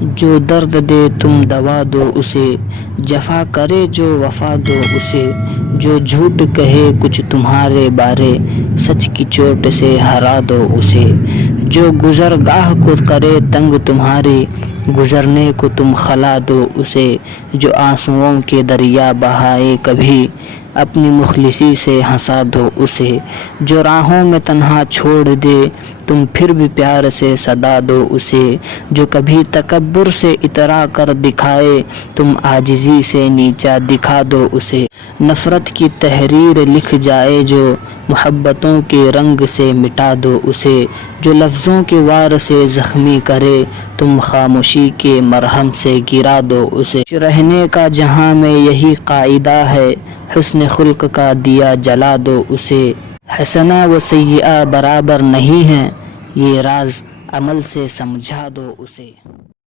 جو درد دے تم دوا دو اسے، جفا کرے جو وفا دو اسے، جو جھوٹ کہے کچھ تمہارے بارے، سچ کی چوٹ سے ہرا دو اسے، جو گزرگاہ کو کرے تنگ تمہاری، گزرنے کو تم خلا دو اسے، جو آنسوؤں کے دریا بہائے کبھی، اپنی مخلصی سے ہنسا دو اسے، جو راہوں میں تنہا چھوڑ دے تم پھر بھی پیار سے صدا دو اسے، جو کبھی تکبر سے اترا کر دکھائے تم عاجزی سے نیچا دکھا دو اسے، نفرت کی تحریر لکھ جائے جو محبتوں کے رنگ سے مٹا دو اسے، جو لفظوں کے وار سے زخمی کرے تم خاموشی کے مرہم سے گرا دو اسے، رہنے کا جہاں میں یہی قاعدہ ہے، حسن خلق کا دیا جلا دو اسے، حسنہ و سیئہ برابر نہیں ہیں، یہ راز عمل سے سمجھا دو اسے۔